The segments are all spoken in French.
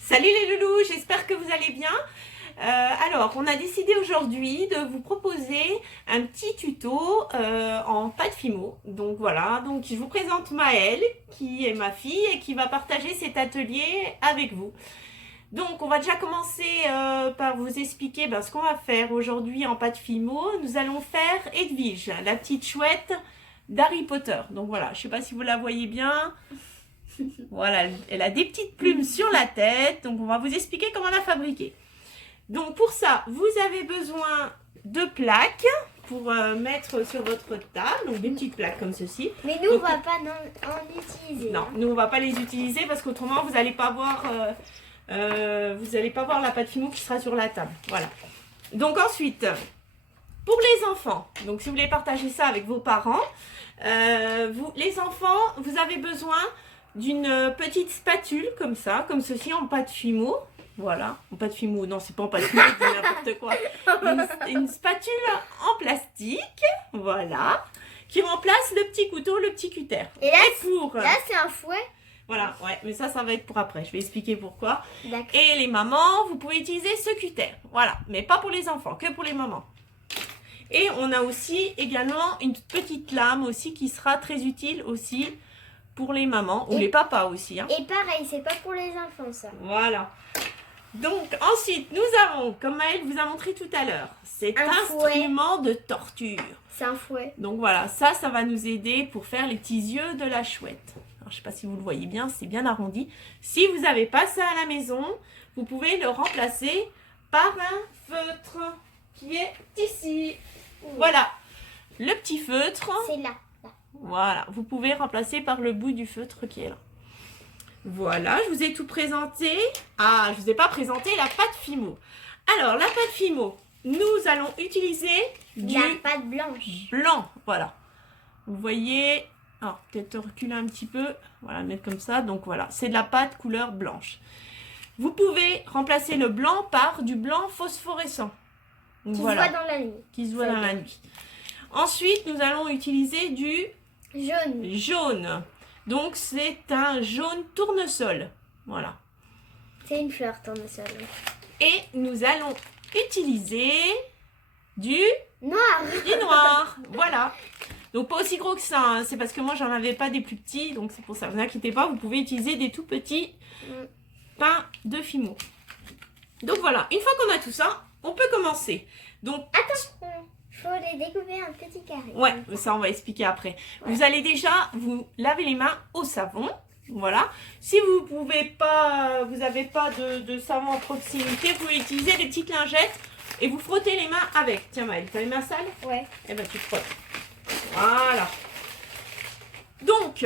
Salut les loulous, j'espère que vous allez bien. Alors, on a décidé aujourd'hui de vous proposer un petit tuto en pâte Fimo. Donc voilà, donc je vous présente Maëlle, qui est ma fille et qui va partager cet atelier avec vous. Donc, on va déjà commencer par vous expliquer ce qu'on va faire aujourd'hui en pâte Fimo. Nous allons faire Edwige, la petite chouette d'Harry Potter. Donc voilà, je ne sais pas si vous la voyez bien. Voilà, elle a des petites plumes sur la tête, donc on va vous expliquer comment la fabriquer. Donc pour ça, vous avez besoin de plaques pour mettre sur votre table, donc des petites plaques comme ceci. Mais nous, donc, on va pas en utiliser. Non, nous on va pas les utiliser parce qu'autrement vous n'allez pas voir, la pâte Fimo qui sera sur la table. Voilà. Donc ensuite, pour les enfants, donc si vous voulez partager ça avec vos parents, les enfants, vous avez besoin d'une petite spatule comme ça, comme ceci en pâte Fimo. Voilà, en pâte Fimo, non c'est pas en pâte Fimo, je dis n'importe quoi. Une spatule en plastique, voilà, qui remplace le petit couteau, le petit cutter. Et là, là c'est un fouet. Voilà, ouais, mais ça va être pour après, je vais expliquer pourquoi. D'accord. Et les mamans, vous pouvez utiliser ce cutter, voilà, mais pas pour les enfants, que pour les mamans. Et on a aussi également une petite lame aussi qui sera très utile aussi pour les mamans ou les papas aussi. Hein. Et pareil, c'est pas pour les enfants ça. Voilà. Donc ensuite, nous avons, comme Maëlle vous a montré tout à l'heure, cet instrument de torture. C'est un fouet. Donc voilà, ça va nous aider pour faire les petits yeux de la chouette. Alors, je ne sais pas si vous le voyez bien, c'est bien arrondi. Si vous n'avez pas ça à la maison, vous pouvez le remplacer par un feutre qui est ici. Voilà, le petit feutre. C'est là. Voilà, vous pouvez remplacer par le bout du feutre qui est là. Voilà, je vous ai tout présenté. Ah, je ne vous ai pas présenté la pâte Fimo. Alors, la pâte Fimo, nous allons utiliser du la pâte blanche. Blanc, voilà. Vous voyez, alors peut-être reculer un petit peu. Voilà, mettre comme ça. Donc voilà, c'est de la pâte couleur blanche. Vous pouvez remplacer le blanc par du blanc phosphorescent. Donc, qui se voit dans la nuit. Qui se voit dans la nuit. Ensuite, nous allons utiliser du jaune. Donc, c'est un jaune tournesol. Voilà. C'est une fleur tournesol. Et nous allons utiliser du noir. Du noir. Voilà. Donc, pas aussi gros que ça. Hein. C'est parce que moi, j'en avais pas des plus petits. Donc, c'est pour ça. Ne vous inquiétez pas. Vous pouvez utiliser des tout petits pains de Fimo. Donc, voilà. Une fois qu'on a tout ça, on peut commencer. Donc, attends. Il faut les découper un petit carré. Ouais, ça on va expliquer après. Ouais. Vous allez déjà vous laver les mains au savon. Voilà. Si vous pouvez pas, vous n'avez pas de savon en proximité, vous pouvez utiliser des petites lingettes et vous frottez les mains avec. Tiens Maëlle, tu as les mains sales? Ouais. Eh bien tu frottes. Voilà. Donc,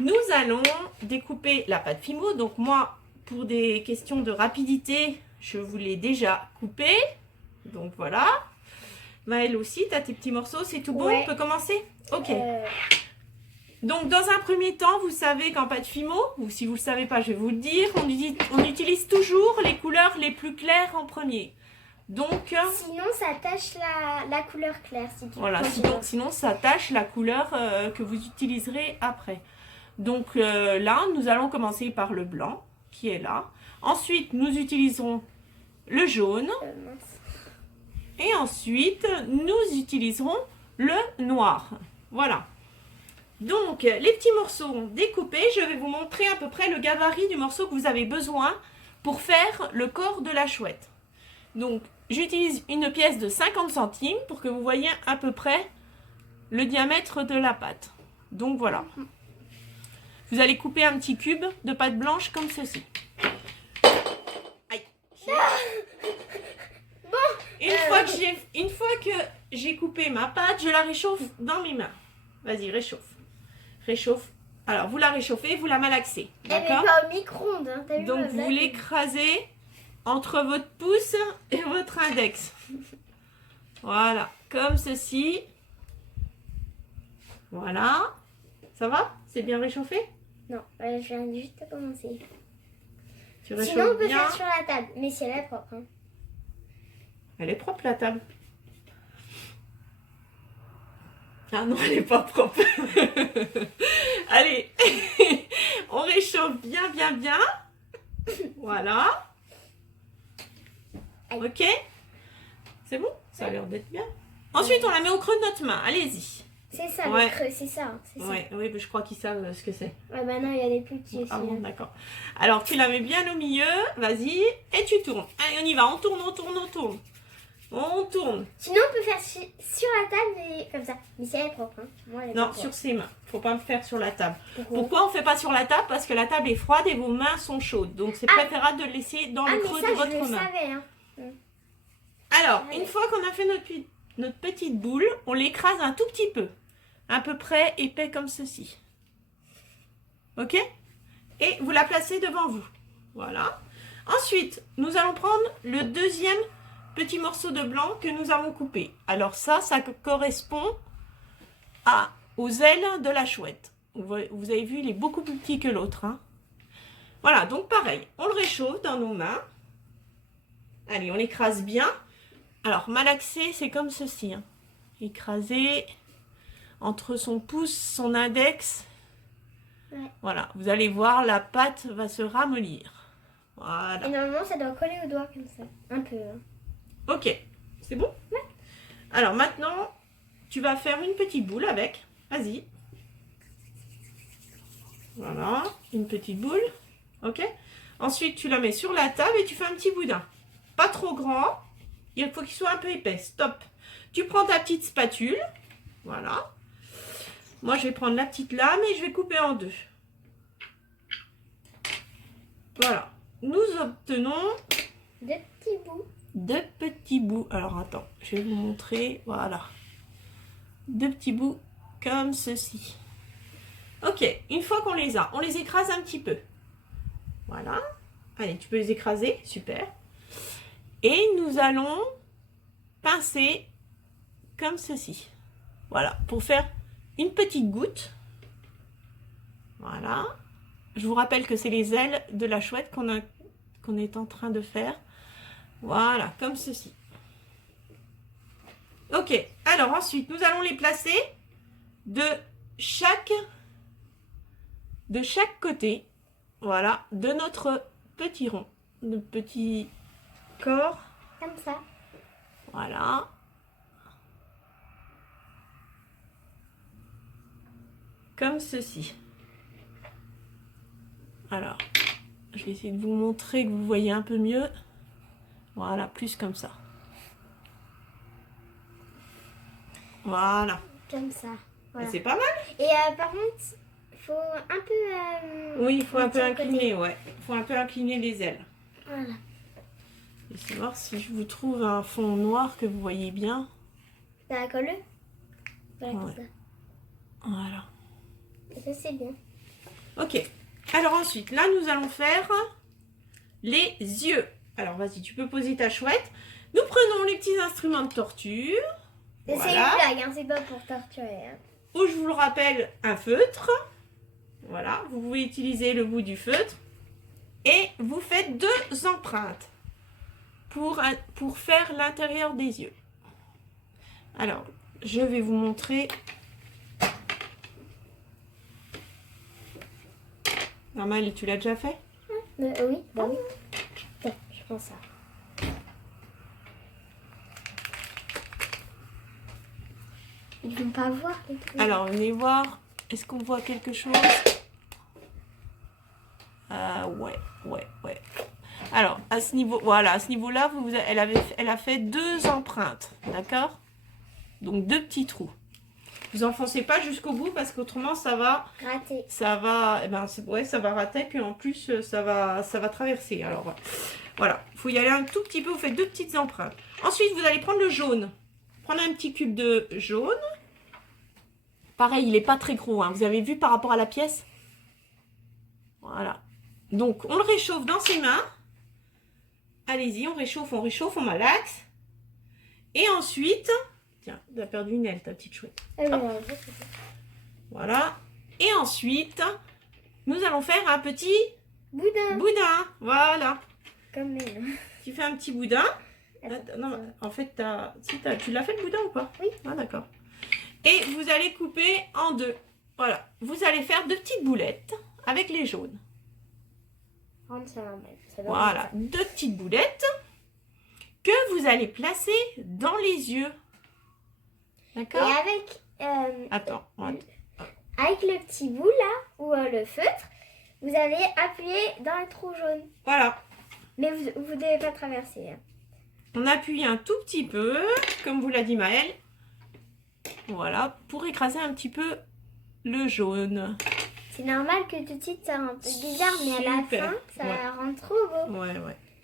nous allons découper la pâte Fimo. Donc moi, pour des questions de rapidité, je vous l'ai déjà coupée. Donc voilà. Maëlle aussi, tu as tes petits morceaux, c'est tout bon? Ouais. On peut commencer? Ok. Donc, dans un premier temps, vous savez qu'en pâte Fimo, ou si vous ne le savez pas, je vais vous le dire, on utilise toujours les couleurs les plus claires en premier. Donc, sinon, ça tâche la couleur claire. Si tu voilà, sinon, ça tâche la couleur que vous utiliserez après. Donc là, nous allons commencer par le blanc, qui est là. Ensuite, nous utiliserons le jaune. Et ensuite, nous utiliserons le noir. Voilà. Donc, les petits morceaux découpés, je vais vous montrer à peu près le gabarit du morceau que vous avez besoin pour faire le corps de la chouette. Donc, j'utilise une pièce de 50 centimes pour que vous voyez à peu près le diamètre de la pâte. Donc, voilà. Vous allez couper un petit cube de pâte blanche comme ceci. Aïe. Une fois que j'ai coupé ma pâte, je la réchauffe dans mes mains. Vas-y, réchauffe. Réchauffe. Alors, vous la réchauffez, vous la malaxez. D'accord? Elle n'est pas au micro-ondes. Hein, donc, vous l'écrasez entre votre pouce et votre index. Voilà, comme ceci. Voilà. Ça va? C'est bien réchauffé? Non, je viens juste de commencer. Tu réchauffes sinon, on peut bien. faire sur la table, mais si elle est propre. Hein. Elle est propre la table. Ah non, elle n'est pas propre. Allez, on réchauffe bien. Voilà. Aïe. Ok. C'est bon? Ça a l'air d'être bien. Ensuite, on la met au creux de notre main. Allez-y. C'est ça, Ouais. le creux, c'est ça. C'est ça. Ouais, oui, mais je crois qu'ils savent ce que c'est. Ouais, bah non, il y a des plus petits aussi. Ah bon, hein. d'accord. Alors, tu la mets bien au milieu. Vas-y. Et tu tournes. Allez, on y va. On tourne, on tourne, on tourne. On tourne. Sinon, on peut faire sur la table et comme ça. Mais si elle est propre. Hein. Moi, elle est Non, pas sur propre. ses mains. Faut pas me faire sur la table. Pourquoi Pourquoi on fait pas sur la table? Parce que la table est froide et vos mains sont chaudes. Donc, c'est préférable de le laisser dans le mais creux ça, de je votre le main. savais. Hein. Alors, Ouais. une fois qu'on a fait notre petite boule, on l'écrase un tout petit peu. À peu près épais comme ceci. Ok? Et vous la placez devant vous. Voilà. Ensuite, nous allons prendre le deuxième petit morceau de blanc que nous avons coupé. Alors ça correspond aux ailes de la chouette. Vous avez vu, il est beaucoup plus petit que l'autre. Hein. Voilà, donc pareil, on le réchauffe dans nos mains. Allez, on l'écrase bien. Alors, malaxer, c'est comme ceci. Hein. Écraser entre son pouce, son index. Ouais. Voilà, vous allez voir, la pâte va se ramollir. Voilà. Et normalement, ça doit coller au doigt comme ça. Un peu. Hein. Ok, c'est bon? Ouais. Alors maintenant, tu vas faire une petite boule avec. Vas-y. Voilà, une petite boule. Ok? Ensuite, tu la mets sur la table et tu fais un petit boudin. Pas trop grand. Il faut qu'il soit un peu épais. Stop. Tu prends ta petite spatule. Voilà. Moi, je vais prendre la petite lame et je vais couper en deux. Voilà. Nous obtenons Deux petits bouts. deux petits bouts. Alors, attends, je vais vous montrer. Voilà. Deux petits bouts comme ceci. Ok, une fois qu'on les a, on les écrase un petit peu. Voilà. Allez, tu peux les écraser. Super. Et nous allons pincer comme ceci. Voilà, pour faire une petite goutte. Voilà. Je vous rappelle que c'est les ailes de la chouette qu'on est en train de faire. Voilà, comme ceci. Ok, alors ensuite, nous allons les placer de chaque côté, voilà, de notre petit rond, de petit corps. Comme ça. Voilà. Comme ceci. Alors, je vais essayer de vous montrer que vous voyez un peu mieux. Voilà, plus comme ça. Voilà. Comme ça. Voilà. C'est pas mal. Et par contre, faut un peu... Oui, il faut un peu mettre sur le côté. incliner, ouais. Il faut un peu incliner les ailes. Voilà. Laissez voir si je vous trouve un fond noir que vous voyez bien. T'as collé. Voilà, Ouais. comme ça. Voilà. Et ça, c'est bien. Ok. Alors ensuite, là, nous allons faire les yeux. Alors, vas-y, tu peux poser ta chouette. Nous prenons les petits instruments de torture. Et Voilà. c'est une blague, hein, c'est pas pour torturer. Hein. Ou je vous le rappelle, un feutre. Voilà, vous pouvez utiliser le bout du feutre. Et vous faites deux empreintes pour faire l'intérieur des yeux. Alors, je vais vous montrer. Normal, tu l'as déjà fait? Oui, bah oui. Attends, je prends ça. Ils vont pas voir les trucs. Alors, venez voir. Est-ce qu'on voit quelque chose? Ouais. Alors, à ce niveau, voilà, à ce niveau-là, elle a fait deux empreintes, d'accord? Donc, deux petits trous. Vous enfoncez pas jusqu'au bout parce qu'autrement, ça va Raté. ça va rater, puis en plus ça va traverser. Alors voilà, il faut y aller un tout petit peu, vous faites deux petites empreintes. Ensuite, vous allez prendre le jaune. Prenez un petit cube de jaune. Pareil, il n'est pas très gros, hein. Vous avez vu par rapport à la pièce? Voilà. Donc, on le réchauffe dans ses mains. Allez-y, on réchauffe, on malaxe. Et ensuite, tiens, tu as perdu une aile, ta petite chouette. Voilà. Et ensuite, nous allons faire un petit Boudin. boudin. Voilà. Comme les... Tu fais un petit boudin. Attends, Non, en fait, tu l'as fait le boudin ou pas? Oui. Ah, d'accord. Et vous allez couper en deux. Voilà. Vous allez faire deux petites boulettes avec les jaunes. Rendre ça normal. Ça doit Voilà, être ça. 2 petites boulettes que vous allez placer dans les yeux. Et D'accord? avec, Attends. avec le petit bout là, ou le feutre, vous allez appuyer dans le trou jaune. Voilà. Mais vous devez pas traverser. Hein. On appuie un tout petit peu, comme vous l'a dit Maëlle. Voilà, pour écraser un petit peu le jaune. C'est normal que tout de suite ça rend un peu bizarre, mais à la Super. fin, ça Ouais. rend trop beau. Ouais,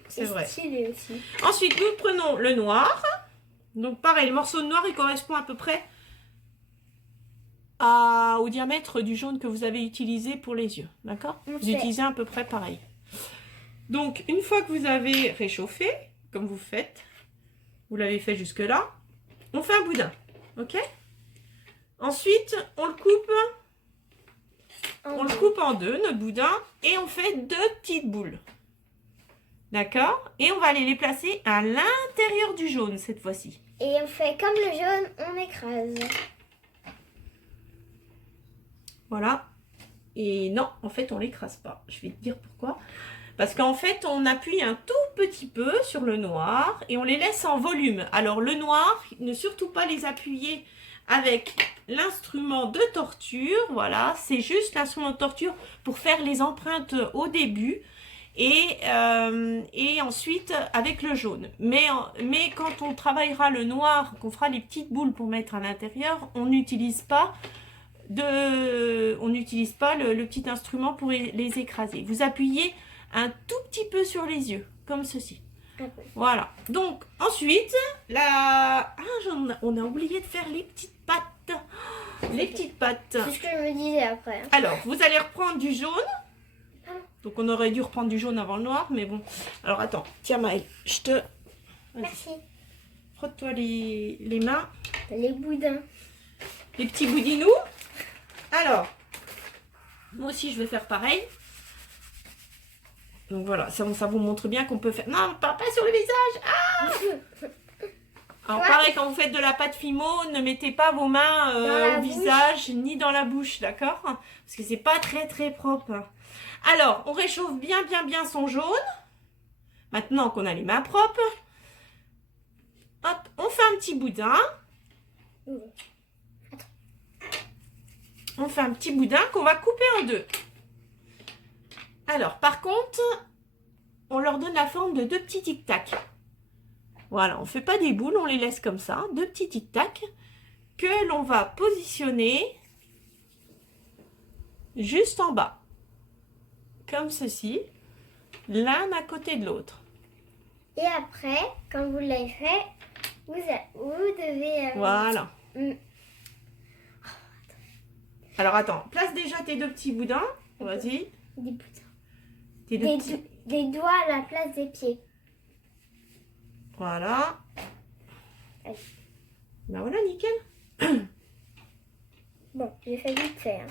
c'est Et vrai. stylé aussi. Ensuite, nous prenons le noir. Donc pareil, le morceau de noir, il correspond à peu près au diamètre du jaune que vous avez utilisé pour les yeux. D'accord? Vous utilisez à peu près pareil. Donc, une fois que vous avez réchauffé, comme vous faites, vous l'avez fait jusque-là, on fait un boudin. Ok? Ensuite, on le coupe en deux, notre boudin, et on fait 2 petites boules. D'accord? Et on va aller les placer à l'intérieur du jaune cette fois-ci. Et on fait comme le jaune, on écrase. Voilà. Et non, en fait, on l'écrase pas. Je vais te dire pourquoi. Parce qu'en fait, on appuie un tout petit peu sur le noir et on les laisse en volume. Alors, le noir, ne surtout pas les appuyer avec l'instrument de torture. Voilà, c'est juste l'instrument de torture pour faire les empreintes au début. Et ensuite avec le jaune. Mais quand on travaillera le noir, qu'on fera les petites boules pour mettre à l'intérieur, on n'utilise pas le petit instrument pour les écraser. Vous appuyez un tout petit peu sur les yeux, comme ceci. Voilà. Donc ensuite, on a oublié de faire les petites pattes. Les petites pattes. C'est ce que je me disais après. Alors, vous allez reprendre du jaune. Donc on aurait dû reprendre du jaune avant le noir, mais bon. Alors attends, tiens Maëlle, Vas-y. Merci. Frotte-toi les mains. Les boudins. Les petits boudinous. Alors, moi aussi je vais faire pareil. Donc voilà, ça vous montre bien qu'on peut faire... Non, pas sur le visage. Ah Alors pareil, quand vous faites de la pâte Fimo, ne mettez pas vos mains au visage ni dans la bouche, d'accord? Parce que c'est pas très très propre. Alors, on réchauffe bien son jaune. Maintenant qu'on a les mains propres. Hop, on fait un petit boudin. On fait un petit boudin qu'on va couper en 2. Alors, par contre, on leur donne la forme de 2 petits tic-tac. Voilà, on ne fait pas des boules, on les laisse comme ça. 2 petits tic-tac que l'on va positionner juste en bas. Comme ceci, l'un à côté de l'autre. Et après, quand vous l'avez fait, vous devez... Voilà. Alors attends, place déjà tes 2 petits boudins. Vas-y. Des boudins. Des doigts à la place des pieds. Voilà. Allez. Ben voilà, nickel. Bon, j'ai fait vite fait. Hein.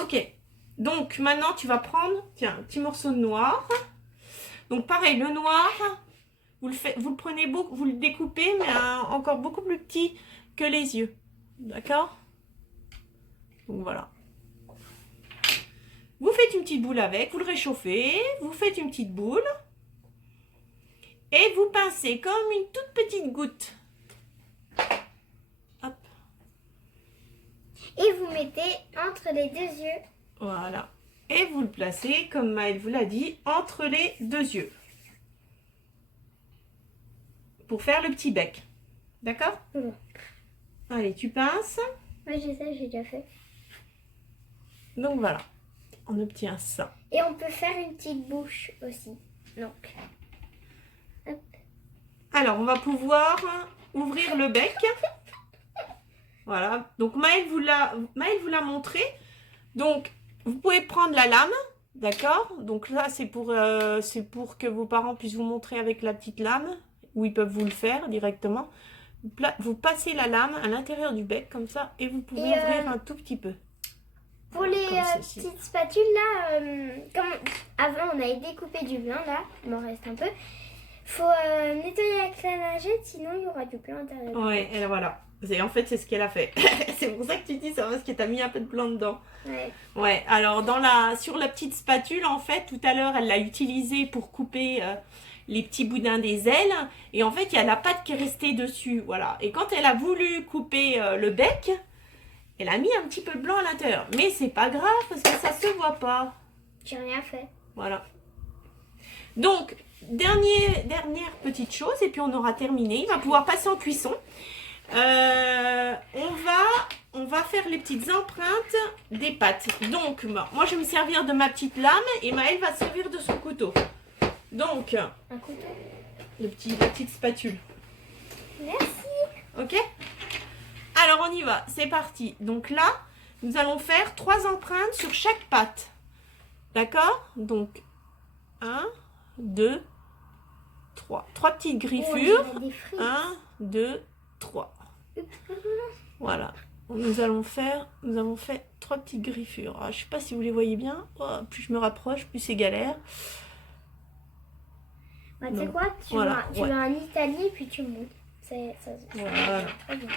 Ok. Donc maintenant, tu vas prendre, tiens, un petit morceau de noir. Donc pareil, le noir, vous le prenez beaucoup, vous le découpez, mais encore beaucoup plus petit que les yeux. D'accord? Donc voilà. Vous faites une petite boule avec, vous le réchauffez, vous faites une petite boule. Et vous pincez comme une toute petite goutte. Hop. Et vous mettez entre les 2 yeux. Voilà. Et vous le placez, comme Maëlle vous l'a dit, entre les 2 yeux. Pour faire le petit bec. D'accord? Allez, tu pinces. Moi, j'ai ça, j'ai déjà fait. Donc voilà. On obtient ça. Et on peut faire une petite bouche aussi. Donc, hop. Alors, on va pouvoir ouvrir le bec. Voilà. Donc, Maëlle vous l'a montré. Donc, vous pouvez prendre la lame. D'accord? Donc là, c'est pour que vos parents puissent vous montrer avec la petite lame. Ou ils peuvent vous le faire directement. Vous passez la lame à l'intérieur du bec, comme ça. Et vous pouvez ouvrir un tout petit peu. Pour les petites spatules là, comme avant on avait découpé du blanc là, il m'en reste un peu. Faut nettoyer avec la lingette, sinon il y aura du blanc à l'intérieur. Ouais, et voilà. En fait, c'est ce qu'elle a fait. C'est pour ça que tu dis ça, parce que tu as mis un peu de blanc dedans. Ouais. Ouais, alors sur la petite spatule, en fait, tout à l'heure, elle l'a utilisée pour couper les petits boudins des ailes. Et en fait, il y a la pâte qui est restée dessus, voilà. Et quand elle a voulu couper le bec, elle a mis un petit peu de blanc à l'intérieur. Mais c'est pas grave, parce que ça se voit pas. J'ai rien fait. Voilà. Donc, dernière petite chose, et puis on aura terminé. Il va pouvoir passer en cuisson. On va faire les petites empreintes des pâtes. Donc, moi je vais me servir de ma petite lame et Maëlle va se servir de son couteau. Donc, un couteau. La petite spatule. Merci. Ok? Alors, on y va. C'est parti. Donc là, nous allons faire 3 empreintes sur chaque pâte. D'accord? Donc, 1, 2, 3. 3 petites griffures. 1, 2, 3. Voilà. Nous avons fait 3 petites griffures. Alors, je ne sais pas si vous les voyez bien. Oh, plus je me rapproche, plus c'est galère. Bah, tu sais quoi? Tu vas en Italie puis tu montes. Voilà.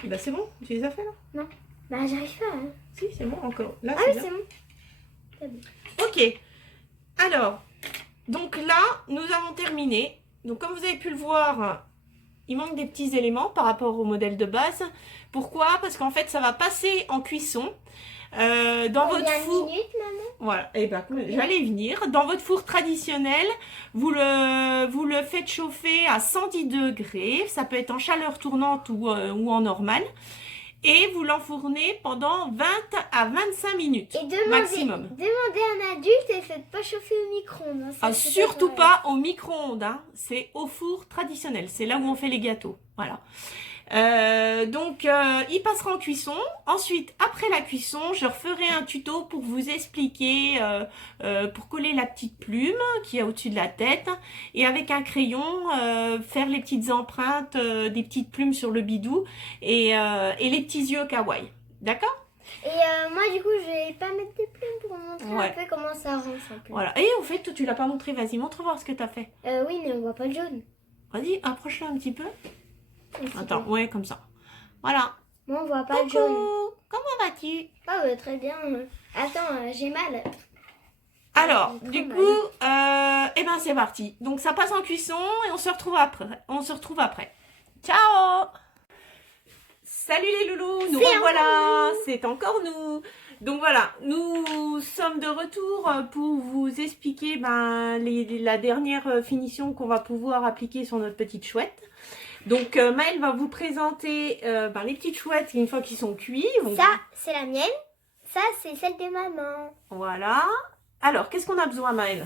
Bah, c'est bon? Tu les as fait là? Non. Bah, j'arrive pas. Hein. Si, c'est bon encore. Là, ah oui, c'est bon. Ok. Alors, donc là, nous avons terminé. Donc, comme vous avez pu le voir, il manque des petits éléments par rapport au modèle de base. Pourquoi? Parce qu'en fait, ça va passer en cuisson. Dans votre four. Minutes, maman. Voilà, et ben j'allais venir. Dans votre four traditionnel, vous le faites chauffer à 110 degrés. Ça peut être en chaleur tournante ou en normal. Et vous l'enfournez pendant 20 à 25 minutes maximum. Demandez à un adulte et faites pas chauffer au micro-ondes. Hein, ah, surtout pas au micro-ondes. Hein. C'est au four traditionnel. C'est là où on fait les gâteaux. Voilà. Donc, il passera en cuisson. Ensuite, après la cuisson, je referai un tuto pour vous expliquer, pour coller la petite plume qui est au-dessus de la tête. Et avec un crayon, faire les petites empreintes des petites plumes sur le bidou et les petits yeux kawaii. D'accord? Et moi, du coup, je vais pas mettre des plumes pour montrer un peu comment ça rend ça. Voilà. Et au fait, tu l'as pas montré. Vas-y, montre voir ce que tu as fait. Oui, mais on voit pas le jaune. Vas-y, approche-le un petit peu. Attends, ouais, comme ça. Voilà. Moi, on voit pas le jaune. Comment vas-tu? Ah, très bien. Attends, j'ai mal. Alors, du coup, eh ben c'est parti. Donc, ça passe en cuisson et on se retrouve après. Ciao! Salut les loulous, nous revoilà, c'est encore nous. Donc voilà, nous sommes de retour pour vous expliquer la dernière finition qu'on va pouvoir appliquer sur notre petite chouette. Donc Maëlle va vous présenter les petites chouettes une fois qu'ils sont cuits. Ça, c'est la mienne. Ça, c'est celle de maman. Voilà. Alors, qu'est-ce qu'on a besoin, Maëlle?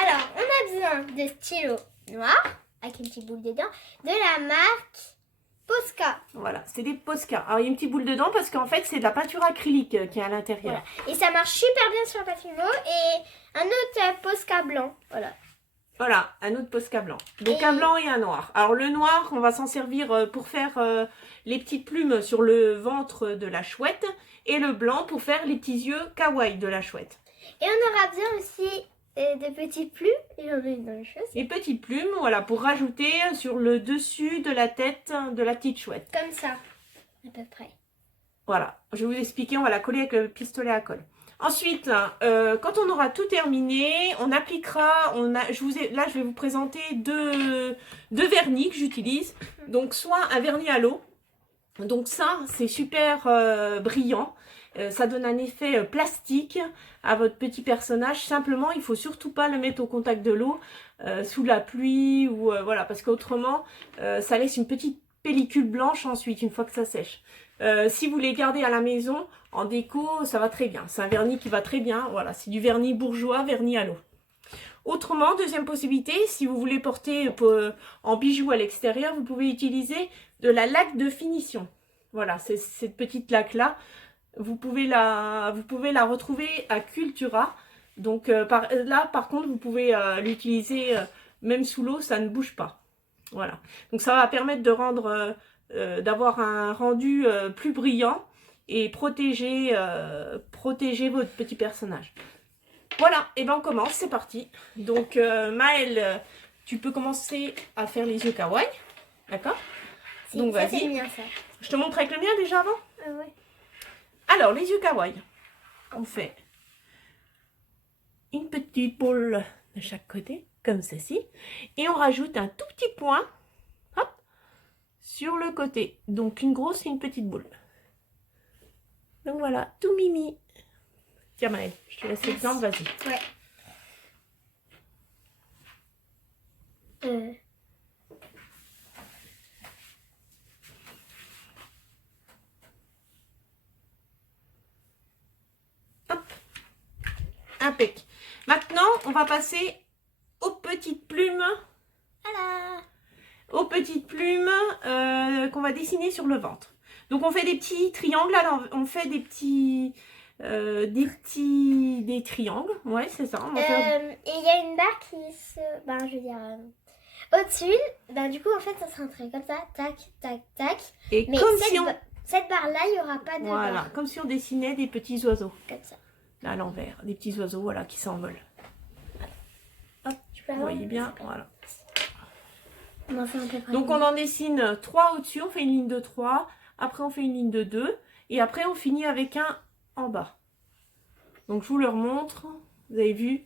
Alors, on a besoin de stylos noirs, avec une petite boule dedans, de la marque Posca. Voilà, c'est des Posca. Alors, il y a une petite boule dedans parce qu'en fait, c'est de la peinture acrylique qui est à l'intérieur. Voilà. Et ça marche super bien sur la pâte fimo. Et un autre Posca blanc. Voilà. Voilà, un autre Posca blanc. Donc, un blanc et un noir. Alors, le noir, on va s'en servir pour faire les petites plumes sur le ventre de la chouette. Et le blanc pour faire les petits yeux kawaii de la chouette. Et on aura besoin aussi de petites plumes. Et j'en ai dans les choses. Et petites plumes, voilà, pour rajouter sur le dessus de la tête de la petite chouette. Comme ça, à peu près. Voilà, je vais vous expliquer, on va la coller avec le pistolet à colle. Ensuite, quand on aura tout terminé, on appliquera, là je vais vous présenter deux vernis que j'utilise. Donc soit un vernis à l'eau, donc ça c'est super brillant, ça donne un effet plastique à votre petit personnage. Simplement, il faut surtout pas le mettre au contact de l'eau, sous la pluie, ou voilà, parce qu'autrement ça laisse une petite pellicule blanche ensuite, une fois que ça sèche. Si vous les gardez à la maison, en déco, ça va très bien. C'est un vernis qui va très bien. Voilà, c'est du vernis bourgeois, vernis à l'eau. Autrement, deuxième possibilité, si vous voulez porter en bijoux à l'extérieur, vous pouvez utiliser de la laque de finition. Voilà, c'est cette petite laque-là. Vous pouvez la retrouver à Cultura. Donc par contre, vous pouvez l'utiliser même sous l'eau, ça ne bouge pas. Voilà. Donc ça va permettre de rendre... d'avoir un rendu plus brillant et protéger votre petit personnage. Voilà, et ben on commence, c'est parti. Donc Maëlle, tu peux commencer à faire les yeux kawaii, d'accord? Donc vas-y. C'est bien ça. Je te montre avec le mien déjà avant? Ouais. Alors, les yeux kawaii. On fait une petite boule de chaque côté, comme ceci. Et on rajoute un tout petit point, hop, sur le côté. Donc, une grosse et une petite boule. Donc voilà, tout mimi. Tiens Maëlle, je te laisse l'exemple, vas-y. Ouais. Hop. Impec. Maintenant, on va passer aux petites plumes. Voilà. Aux petites plumes qu'on va dessiner sur le ventre. Donc on fait des petits triangles, alors on fait des triangles, ouais c'est ça. On va faire... Et il y a une barre qui se... Ben je veux dire... au-dessus, ben du coup en fait ça sera un trait comme ça, tac, tac, tac. Et mais comme cette, si on... cette barre-là, il n'y aura pas de Voilà, barre. comme si on dessinait des petits oiseaux. Comme ça. Là à l'envers, des petits oiseaux voilà, qui s'envolent. Hop, Tu peux vous voyez bien, voilà. On en fait un peu près. Donc on en dessine 3 au-dessus, on fait une ligne de 3, après on fait une ligne de 2, et après on finit avec un en bas. Donc je vous le remontre, vous avez vu,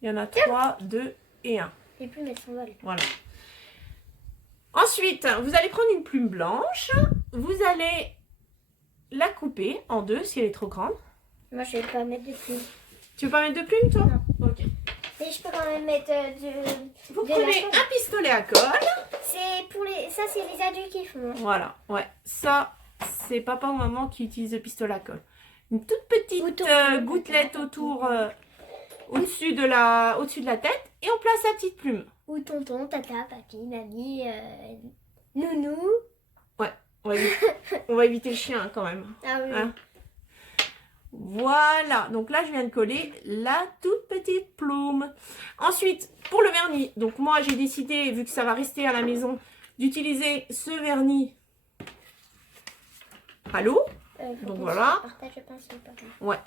il y en a 3, 2 et 1. Les plumes elles s'envolent. Voilà. Ensuite, vous allez prendre une plume blanche, vous allez la couper en deux si elle est trop grande. Moi je vais pas mettre de plumes. Tu veux pas mettre de plume toi? Non. Ok. Mais je peux quand même mettre Vous de prenez la un pistolet à colle. C'est pour les... Ça c'est les adultes qui font. Voilà, ouais. Ça, c'est papa ou maman qui utilise le pistolet à colle. Une toute petite gouttelette autour, au-dessus de la tête, et on place la petite plume. Ou tonton, tata, papy, mamie, nounou. Ouais, on va éviter le chien hein, quand même. Ah oui. Hein? Voilà, donc là je viens de coller la toute petite plume. Ensuite, pour le vernis, donc moi j'ai décidé, vu que ça va rester à la maison, d'utiliser ce vernis à l'eau. Donc voilà. Partage le pinceau, par contre. Ouais.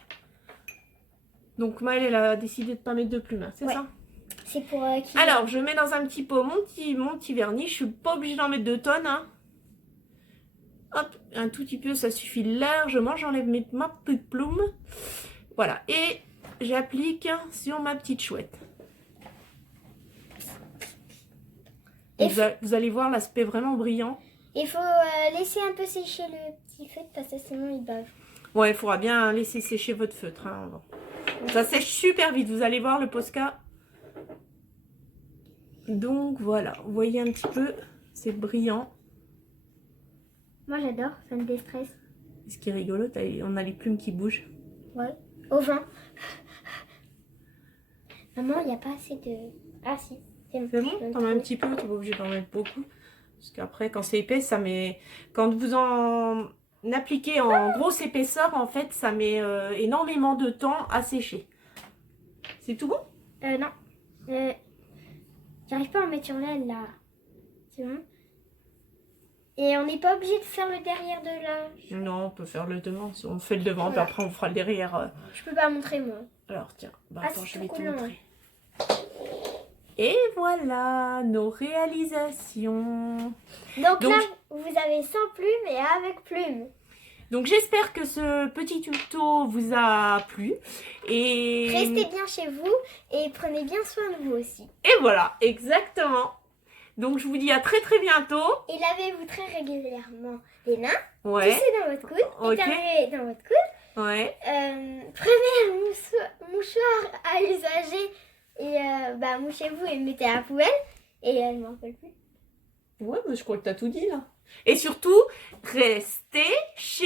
Donc Maëlle, elle a décidé de ne pas mettre de plume, hein, c'est Ouais. ça? C'est pour qui? Alors, je mets dans un petit pot mon petit vernis. Je suis pas obligée d'en mettre 2 tonnes. Hein. Hop, un tout petit peu, ça suffit largement. J'enlève ma petite plume. Voilà, et j'applique sur ma petite chouette. Et Vous allez voir l'aspect vraiment brillant. Il faut laisser un peu sécher le petit feutre parce que sinon il bave. Ouais, il faudra bien laisser sécher votre feutre. Hein, avant. Ça sèche super vite. Vous allez voir le Posca. Donc voilà, vous voyez un petit peu, c'est brillant. Moi j'adore, ça me déstresse. Ce qui est rigolo, on a les plumes qui bougent. Ouais, au vent. Maman, il n'y a pas assez de... Ah si, C'est bon, t'en mets un petit peu, tu n'es pas obligé d'en mettre beaucoup. Parce qu'après, quand c'est épais, ça met... Quand vous en appliquez en grosse épaisseur, en fait, ça met énormément de temps à sécher. C'est tout bon? Non. J'arrive pas à en mettre sur l'aile là. C'est bon. Et on n'est pas obligé de faire le derrière de la... Non, on peut faire le devant. Si on fait le devant, puis après on fera le derrière. Je peux pas montrer moi. Alors tiens, bah, Ah, attends, c'est je vais trop te cool, montrer. Et voilà nos réalisations. Donc là, vous avez sans plume et avec plume. Donc j'espère que ce petit tuto vous a plu. Et Restez bien chez vous et prenez bien soin de vous aussi. Et voilà, exactement. Donc je vous dis à très très bientôt. Et lavez-vous très régulièrement les mains. Ouais. Toussez dans votre coude. Ok. Éternuez dans votre coude. Ouais. Prenez un mouchoir à usager et mouchez-vous et mettez à la poubelle. Et je m'en rappelle plus. Ouais, mais je crois que t'as tout dit là. Et surtout, restez chez